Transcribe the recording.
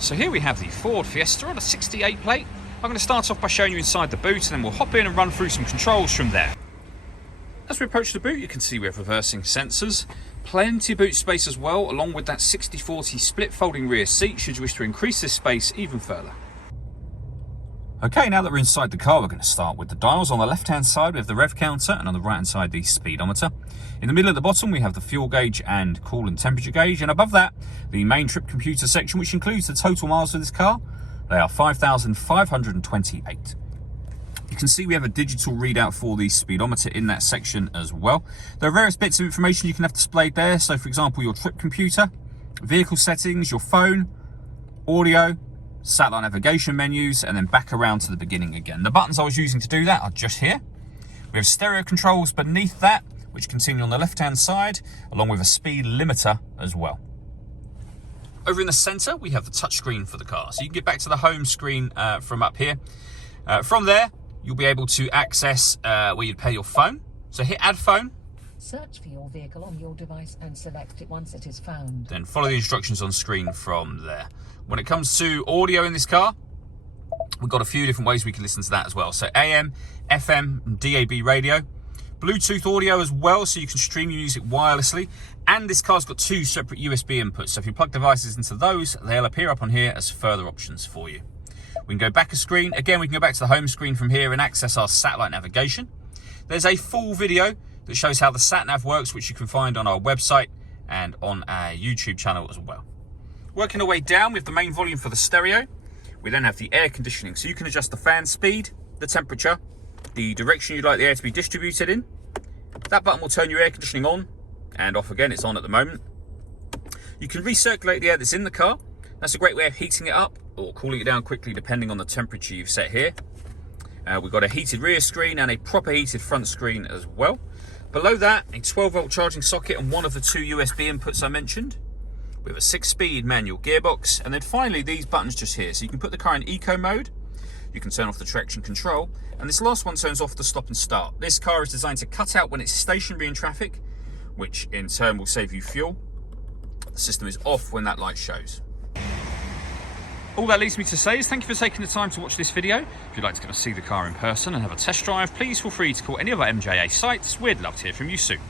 So here we have the Ford Fiesta on a 68 plate. I'm going to start off by showing you inside the boot and then we'll hop in and run through some controls from there. As we approach the boot, you can see we have reversing sensors, plenty of boot space as well, along with that 60/40 split folding rear seat should you wish to increase this space even further. Okay, now that we're inside the car, we're going to start with the dials. On the left-hand side, we have the rev counter, and on the right-hand side, the speedometer. In the middle at the bottom, we have the fuel gauge and coolant temperature gauge, and above that, the main trip computer section, which includes the total miles of this car. They are 5,528. You can see we have a digital readout for the speedometer in that section as well. There are various bits of information you can have displayed there. So, for example, your trip computer, vehicle settings, your phone, audio, satellite navigation menus, and then back around to the beginning again. The buttons I was using to do that are just here. We have stereo controls beneath that, which continue on the left-hand side, along with a speed limiter as well. Over in the center, we have the touchscreen for the car. So you can get back to the home screen from up here. From there, you'll be able to access where you'd pair your phone. So hit add phone. Search for your vehicle on your device and select it once it is found. Then follow the instructions on screen from there. When it comes to audio in this car, we've got a few different ways we can listen to that as well. So AM, FM, and DAB radio. Bluetooth audio as well, so you can stream your music wirelessly. And this car's got two separate USB inputs. So if you plug devices into those, they'll appear up on here as further options for you. We can go back a screen. Again, we can go back to the home screen from here and access our satellite navigation. There's a full video that shows how the sat-nav works, which you can find on our website and on our YouTube channel as well. Working our way down with the main volume for the stereo, we then have the air conditioning. So you can adjust the fan speed, the temperature, the direction you'd like the air to be distributed in. That button will turn your air conditioning on and off again. It's on at the moment. You can recirculate the air that's in the car. That's a great way of heating it up or cooling it down quickly depending on the temperature you've set here. We've got a heated rear screen and a proper heated front screen as well. Below that, a 12-volt charging socket and one of the two USB inputs I mentioned. We have a 6-speed manual gearbox, and then finally these buttons just here. So you can put the car in eco mode, you can turn off the traction control, and this last one turns off the stop and start. This car is designed to cut out when it's stationary in traffic, which in turn will save you fuel. The system is off when that light shows. All that leaves me to say is thank you for taking the time to watch this video. If you'd like to come and see the car in person and have a test drive, please feel free to call any of our MJA sites. We'd love to hear from you soon.